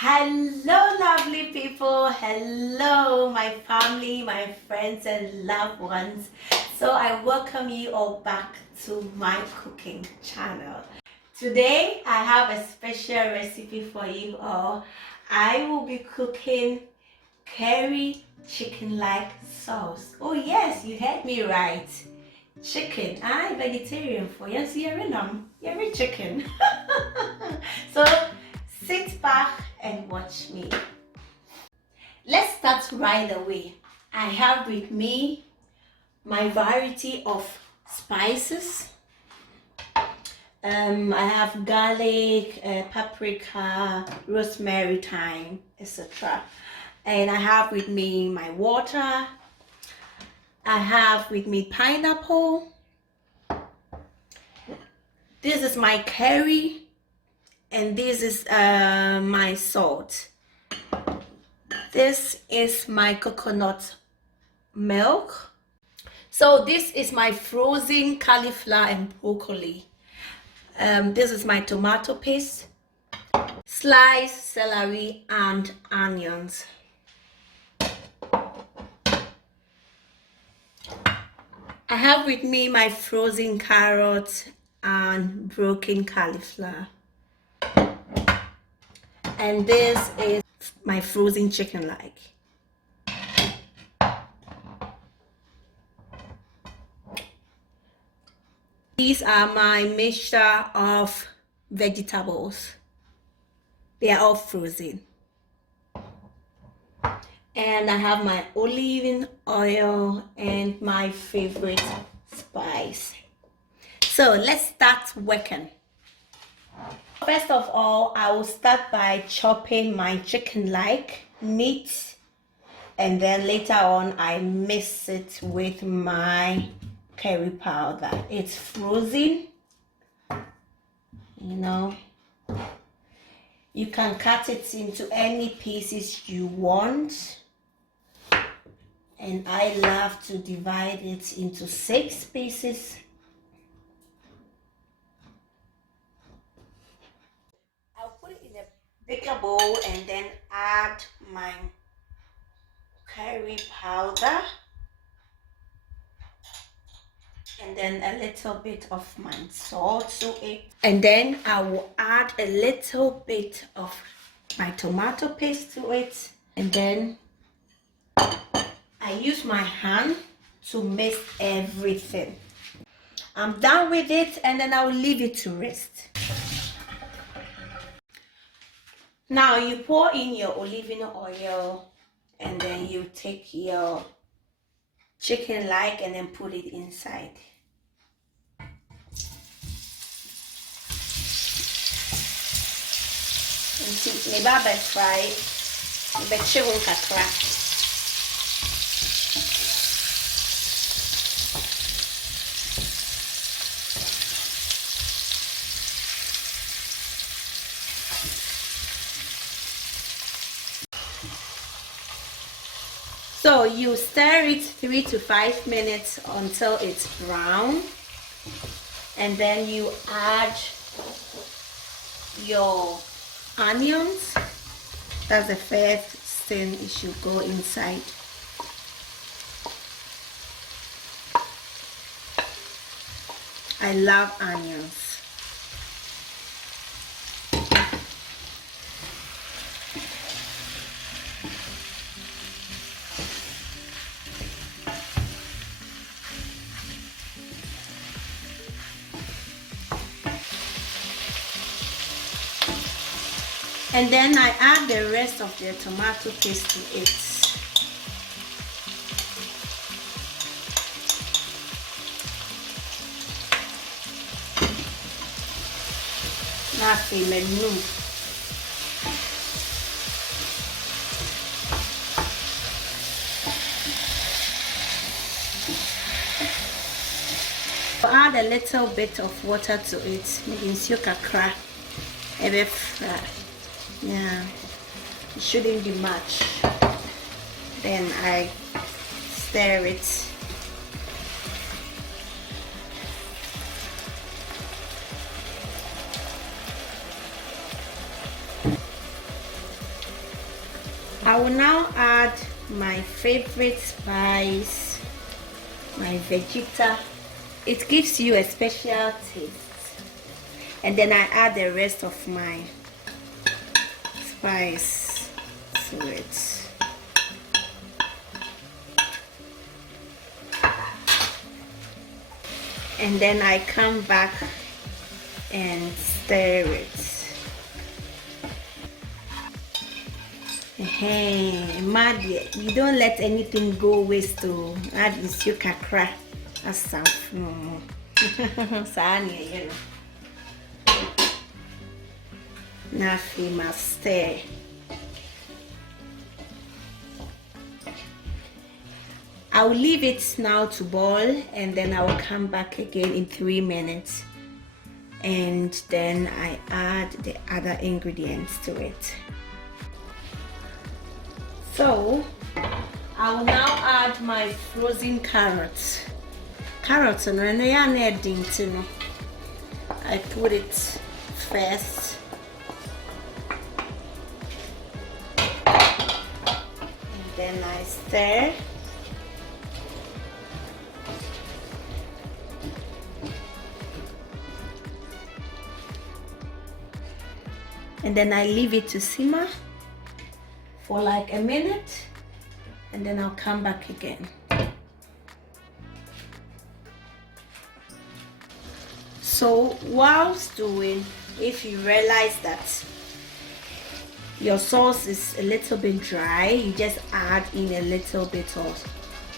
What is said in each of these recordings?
Hello, lovely people. Hello, my family, my friends, and loved ones. So I welcome you all back to my cooking channel. Today, I have a special recipe for you all. I will be cooking curry chicken-like sauce. Oh yes, you heard me right. Chicken. I'm vegetarian for yes, you're chicken. So sit back and watch me. Let's start right away. I have with me my variety of spices. I have garlic, paprika, rosemary, thyme, etc. And I have with me my water. I have with me pineapple. This is my curry. And this is my salt. This is my coconut milk. So this is my frozen cauliflower and broccoli. This is my tomato paste, sliced celery and onions. I have with me my frozen carrots and broken cauliflower. And this is my frozen chicken like. These are my mixture of vegetables. They are all frozen. And I have my olive oil and my favorite spice. So let's start working. First of all, I will start by chopping my chicken like meat, and then later on I mix it with my curry powder. It's frozen, you know. You can cut it into any pieces you want, and I love to divide it into 6 pieces. Bigger bowl and then add my curry powder and then a little bit of my salt to it, and then I will add a little bit of my tomato paste to it, and then I use my hand to mix everything. I'm done with it, and then I will leave it to rest. Now you pour in your olive oil, and then you take your chicken like and then put it inside. Maybe try kakra. So you stir it 3 to 5 minutes until it's brown, and then you add your onions. That's the first thing it should go inside. I love onions. And then I add the rest of the tomato paste to it. Nothing menu. Add a little bit of water to it. Maybe kakra. Yeah, it shouldn't be much. Then I stir it. will now add my favorite spice, my Vegeta. It gives you a special taste. And then I add the rest of my spice to it. And then I come back and stir it. Hey, Madia, you don't let anything go waste to add this you kakra. That's some Sanya, you know. Now we must stir. I will leave it now to boil, and then I will come back again in 3 minutes, and then I add the other ingredients to it. So I will now add my frozen carrots. Carrots and I put it first. And then I stir. And then I leave it to simmer for like a minute, and then I'll come back again. So whilst doing, if you realize that your sauce is a little bit dry, you just add in a little bit of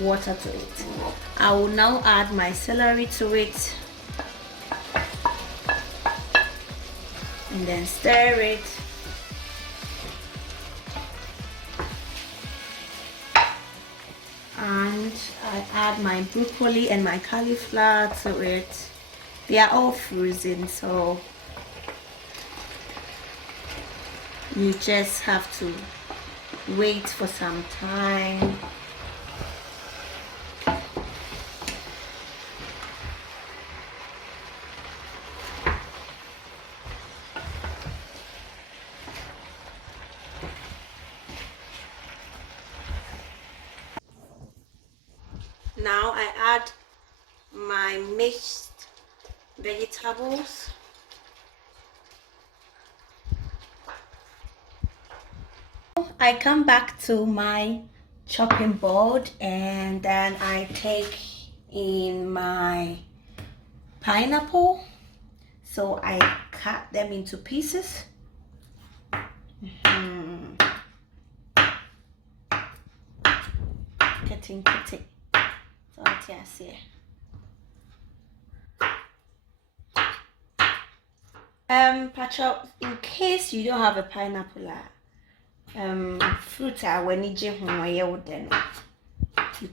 water to it. I will now add my celery to it, and then stir it. And I add my broccoli and my cauliflower to it. They are all frozen, so you just have to wait for some time. Now I add my mixed vegetables. I come back to my chopping board, and then I take in my pineapple. So I cut them into pieces. Cutting. So yes, yeah. Pacho, in case you don't have a pineapple, fruit when you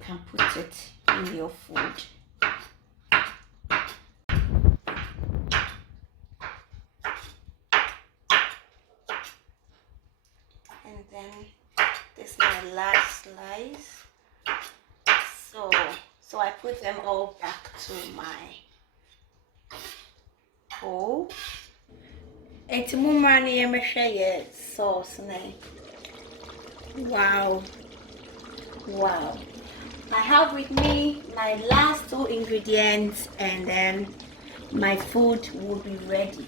can put it in your food. And then this is my last slice. So I put them all back to my bowl. It's mumani yemeshe sauce ne. Wow. I have with me my last 2 ingredients, and then my food will be ready.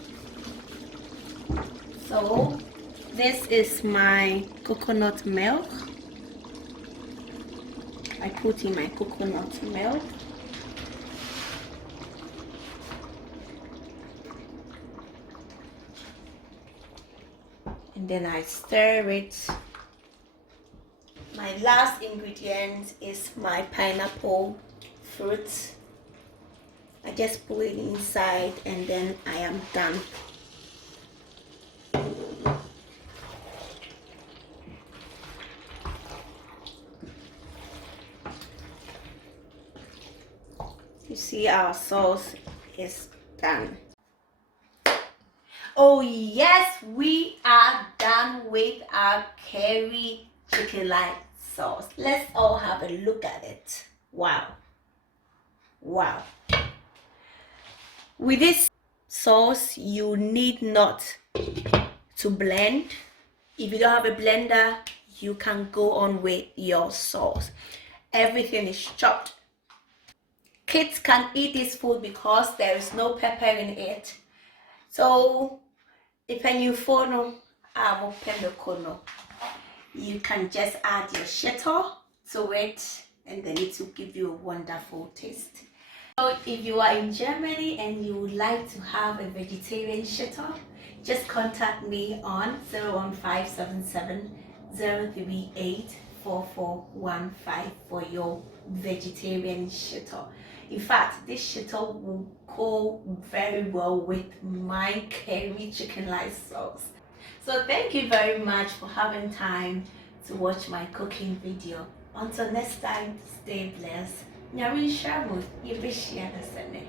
So this is my coconut milk. I put in my coconut milk. And then I stir it. My last ingredient is my pineapple fruit. I just put it inside, and then I am done. You see, our sauce is done. Oh yes, we are done with our curry chicken light sauce. Let's all have a look at it. Wow. With this sauce, you need not to blend. If you don't have a blender, you can go on with your sauce. Everything is chopped. Kids can eat this food because there is no pepper in it. So depending on you can just add your shito to it, and then it will give you a wonderful taste. So if you are in Germany and you would like to have a vegetarian shito, just contact me on 01577 0384415 for your vegetarian shito. In fact, this shito will go very well with my curry chicken rice sauce. So thank you very much for having time to watch my cooking video. Until next time, stay blessed. Nyami shamu, yibishia na sene.